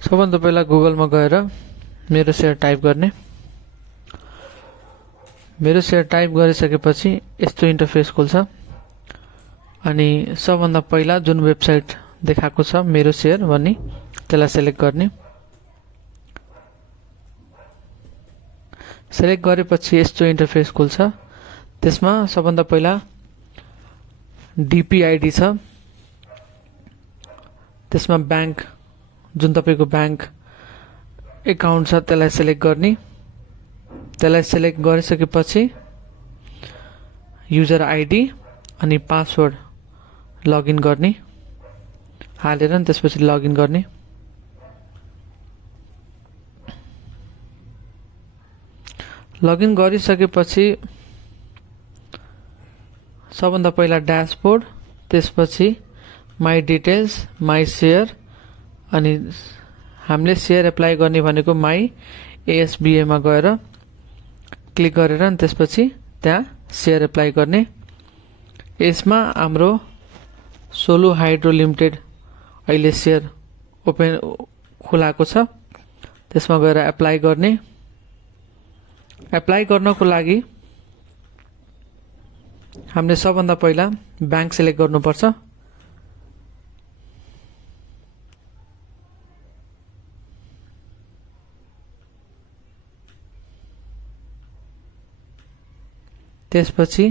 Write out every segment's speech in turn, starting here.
सबभन्दा पहिला गुगलमा गएर मेरो सेयर टाइप गर्ने। मेरो सेयर टाइप गरिसकेपछि यस्तो इन्टरफेस खुल्छ अनि सबभन्दा पहिला जुन वेबसाइट देखाएको छ मेरो सेयर भन्ने त्यसलाई सेलेक्ट गर्ने। सेलेक्ट गरेपछि यस्तो इन्टरफेस खुल्छ। त्यसमा सबभन्दा पहिला डिपी आइडी छ, त्यसमा बैंक जुन तपाईको बैंक एकाउन्ट छ त्यसलाई सेलेक्ट गर्ने। त्यसलाई सेलेक्ट गरिसकेपछि युजर आइडी अनि पासवर्ड लगइन गर्ने हालेर अनि त्यसपछि लगइन गर्ने। लगइन गरिसकेपछि सबभन्दा पहिला ड्यासबोर्ड, त्यसपछि माई डिटेल्स, माई सेयर अनि हामीले सेयर एप्लाई गर्ने भनेको माई एएसबीए मा गएर क्लिक गरेर अनि त्यसपछि त्यहाँ सेयर एप्लाई गर्ने। यसमा हाम्रो सोलु हाइड्रो लिमिटेड अहिले सेयर ओपन खुलाएको छ, त्यसमा गएर एप्लाई गर्ने। एप्लाई गर्नको लागि हामीले सबभन्दा पहिला बैंक सेलेक्ट गर्नुपर्छ। त्यसपछि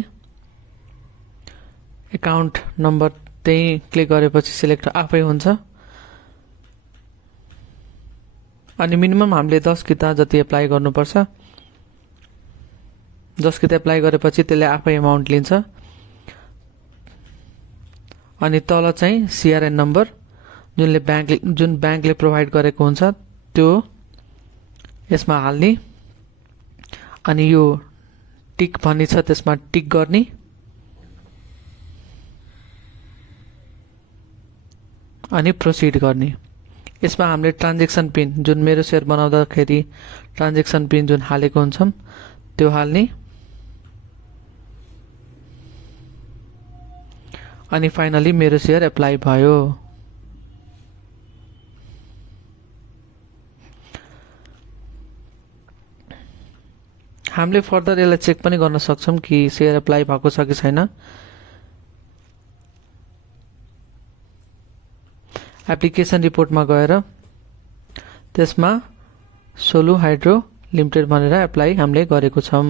एकाउन्ट नम्बर त्यही क्लिक गरेपछि सिलेक्ट आफै हुन्छ अनि मिनिमम हामीले 10 किता जति एप्लाई गर्नुपर्छ। 10 किता एप्लाई गरेपछि त्यसले आफै अमाउन्ट लिन्छ अनि तल चाहिँ सीआरएन नम्बर जुन बैंकले प्रोभाइड गरेको हुन्छ त्यो यसमा हाल्ने अनि यो टिक भन्ने छ त्यसमा टिक गर्ने। अनि प्रोसिड गर्ने। यसमा हामीले ट्रान्जेक्सन पिन जुन मेरो सेयर बनाउँदाखेरि ट्रान्जेक्सन पिन जुन हालेको हुन्छौं त्यो हाल्ने अनि फाइनली मेरो सेयर एप्लाई भयो। हामीले फर्दर यसलाई चेक पनि गर्न सक्छौं कि सेयर एप्लाई भएको छ कि छैन। एप्लिकेसन रिपोर्टमा गएर त्यसमा सोलु हाइड्रो लिमिटेड भनेर एप्लाई हामीले गरेको छौं।